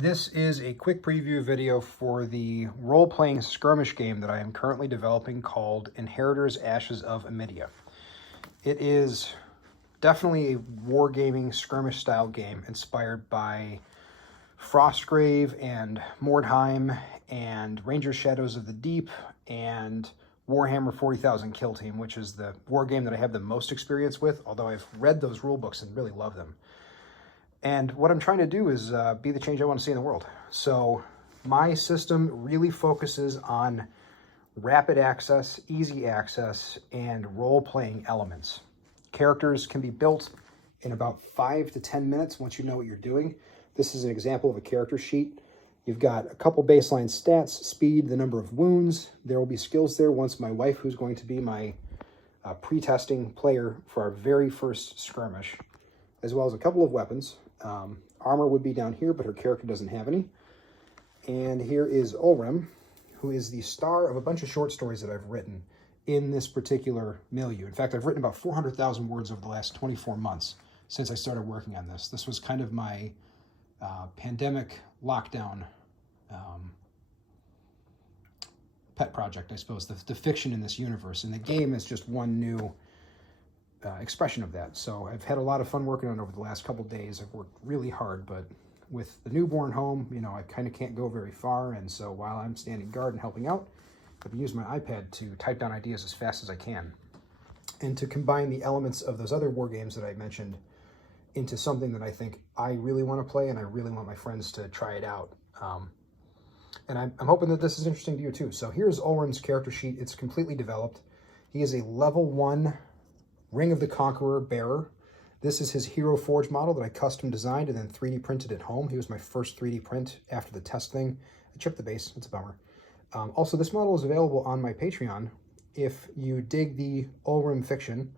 This is a quick preview video for the role-playing skirmish game that I am currently developing called Inheritors, Ashes of Imidia. It is definitely a wargaming skirmish-style game inspired by Frostgrave and Mordheim and Ranger Shadows of the Deep and Warhammer 40,000 Kill Team, which is the wargame that I have the most experience with, although I've read those rule books and really love them. And what I'm trying to do is be the change I want to see in the world. So my system really focuses on rapid access, easy access, and role-playing elements. Characters can be built in about 5 to 10 minutes once you know what you're doing. This is an example of a character sheet. You've got a couple baseline stats, speed, the number of wounds. There will be skills there once my wife, who's going to be my pre-testing player for our very first skirmish, as well as a couple of weapons. Armor would be down here, but her character doesn't have any. And here is Ulrem, who is the star of a bunch of short stories that I've written in this particular milieu. In fact, I've written about 400,000 words over the last 24 months since I started working on this. This was kind of my pandemic lockdown pet project, I suppose, the fiction in this universe. And the game is just one new expression of that. So I've had a lot of fun working on it over the last couple days. I've worked really hard, but with the newborn home, you know, I kind of can't go very far. And so while I'm standing guard and helping out, I've been using my iPad to type down ideas as fast as I can and to combine the elements of those other war games that I mentioned into something that I think I really want to play and I really want my friends to try it out. And I'm hoping that this is interesting to you too. So here's Ulrem's character sheet. It's completely developed. He is a level 1 Ring of the Conqueror bearer. This is his Hero Forge model that I custom designed and then 3D printed at home. He was my first 3D print after the test thing. I chipped the base. It's a bummer. Also, this model is available on my Patreon. If you dig the Ulrem fiction,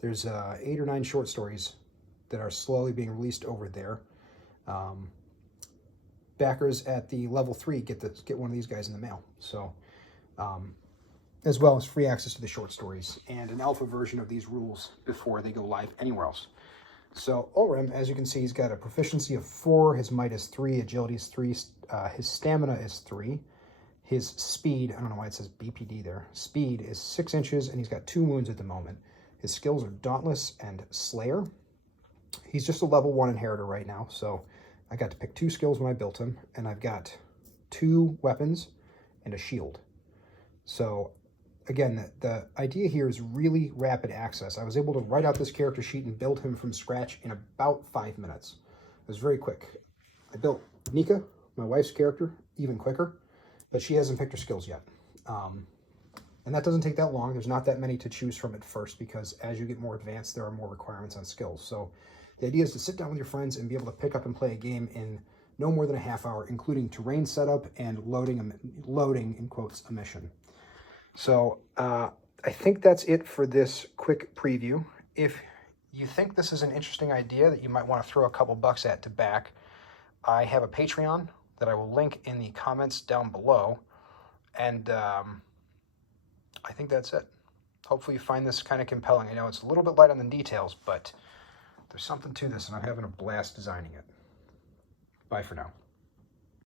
there's 8 or 9 short stories that are slowly being released over there. Backers at the level 3 get one of these guys in the mail. So, as well as free access to the short stories and an alpha version of these rules before they go live anywhere else. So Ulrem, as you can see, he's got a proficiency of 4, his might is 3, agility is 3, his stamina is 3, his speed, I don't know why it says BPD there, speed is 6 inches, and he's got 2 wounds at the moment. His skills are Dauntless and Slayer. He's just a level 1 inheritor right now, so I got to pick 2 skills when I built him, and I've got 2 weapons and a shield. So again, the idea here is really rapid access. I was able to write out this character sheet and build him from scratch in about 5 minutes. It was very quick. I built Nika, my wife's character, even quicker, but she hasn't picked her skills yet. And that doesn't take that long. There's not that many to choose from at first because as you get more advanced, there are more requirements on skills. So the idea is to sit down with your friends and be able to pick up and play a game in no more than a half hour, including terrain setup and loading, in quotes, a mission. So I think that's it for this quick preview. If you think this is an interesting idea that you might want to throw a couple bucks at to back, I have a Patreon that I will link in the comments down below. And I think that's it. Hopefully you find this kind of compelling. I know it's a little bit light on the details, but there's something to this, and I'm having a blast designing it. Bye for now.